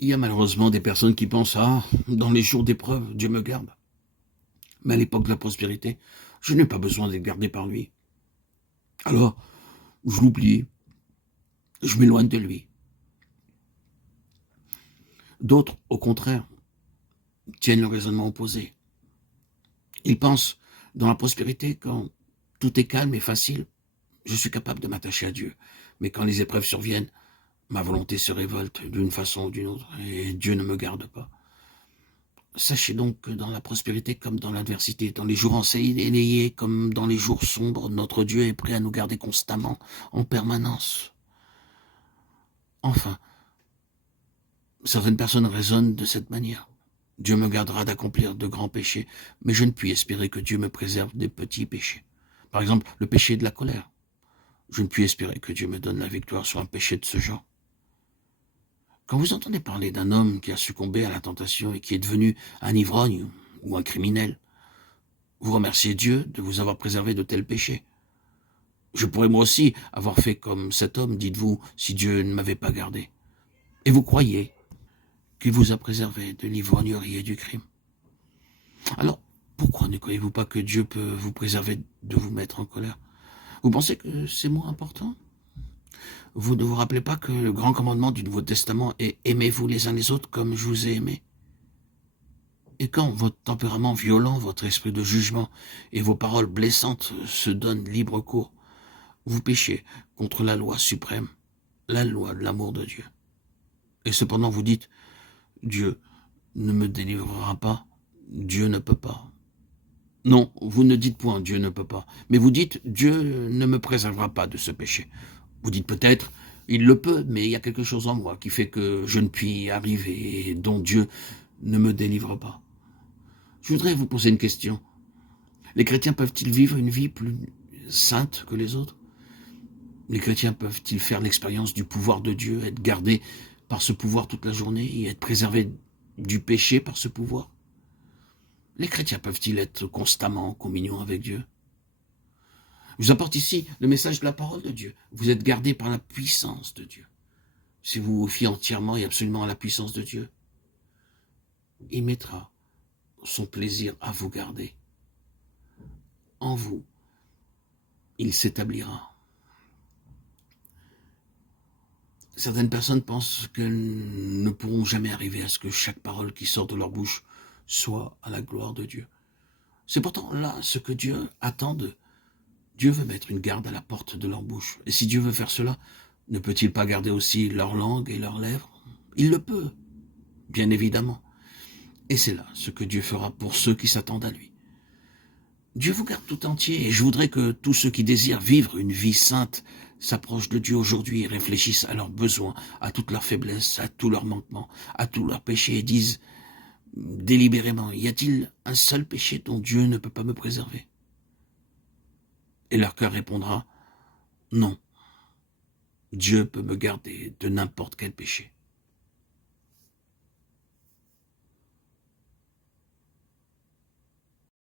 Il y a malheureusement des personnes qui pensent, ah, dans les jours d'épreuve, Dieu me garde. Mais à l'époque de la prospérité, je n'ai pas besoin d'être gardé par lui. Alors, je l'oublie, je m'éloigne de lui. D'autres, au contraire, tiennent le raisonnement opposé. Ils pensent, dans la prospérité, quand tout est calme et facile, je suis capable de m'attacher à Dieu. Mais quand les épreuves surviennent, ma volonté se révolte d'une façon ou d'une autre, et Dieu ne me garde pas. Sachez donc que dans la prospérité comme dans l'adversité, dans les jours ensoleillés comme dans les jours sombres, notre Dieu est prêt à nous garder constamment, en permanence. Enfin, certaines personnes raisonnent de cette manière. Dieu me gardera d'accomplir de grands péchés, mais je ne puis espérer que Dieu me préserve des petits péchés. Par exemple, le péché de la colère. Je ne puis espérer que Dieu me donne la victoire sur un péché de ce genre. Quand vous entendez parler d'un homme qui a succombé à la tentation et qui est devenu un ivrogne ou un criminel, vous remerciez Dieu de vous avoir préservé de tels péchés. Je pourrais moi aussi avoir fait comme cet homme, dites-vous, si Dieu ne m'avait pas gardé. Et vous croyez qu'il vous a préservé de l'ivrognerie et du crime. Alors, pourquoi ne croyez-vous pas que Dieu peut vous préserver de vous mettre en colère? Vous pensez que c'est moins important? Vous ne vous rappelez pas que le grand commandement du Nouveau Testament est « aimez-vous les uns les autres comme je vous ai aimé ». Et quand votre tempérament violent, votre esprit de jugement et vos paroles blessantes se donnent libre cours, vous péchez contre la loi suprême, la loi de l'amour de Dieu. Et cependant vous dites, Dieu ne me délivrera pas, Dieu ne peut pas. Non, vous ne dites point Dieu ne peut pas, mais vous dites Dieu ne me préservera pas de ce péché. Vous dites peut-être, il le peut, mais il y a quelque chose en moi qui fait que je ne puis y arriver et dont Dieu ne me délivre pas. Je voudrais vous poser une question. Les chrétiens peuvent-ils vivre une vie plus sainte que les autres? Les chrétiens peuvent-ils faire l'expérience du pouvoir de Dieu, être gardés par ce pouvoir toute la journée et être préservés du péché par ce pouvoir? Les chrétiens peuvent-ils être constamment en communion avec Dieu? Je vous apporte ici le message de la parole de Dieu. Vous êtes gardés par la puissance de Dieu. Si vous vous fiez entièrement et absolument à la puissance de Dieu, il mettra son plaisir à vous garder. En vous, il s'établira. Certaines personnes pensent qu'elles ne pourront jamais arriver à ce que chaque parole qui sort de leur bouche soit à la gloire de Dieu. C'est pourtant là ce que Dieu attend d'eux. Dieu veut mettre une garde à la porte de leur bouche. Et si Dieu veut faire cela, ne peut-il pas garder aussi leur langue et leurs lèvres? Il le peut, bien évidemment. Et c'est là ce que Dieu fera pour ceux qui s'attendent à lui. Dieu vous garde tout entier et je voudrais que tous ceux qui désirent vivre une vie sainte s'approchent de Dieu aujourd'hui et réfléchissent à leurs besoins, à toutes leurs faiblesses, à tous leurs manquements, à tous leurs péchés et disent délibérément, y a-t-il un seul péché dont Dieu ne peut pas me préserver? Et leur cœur répondra, non, Dieu peut me garder de n'importe quel péché.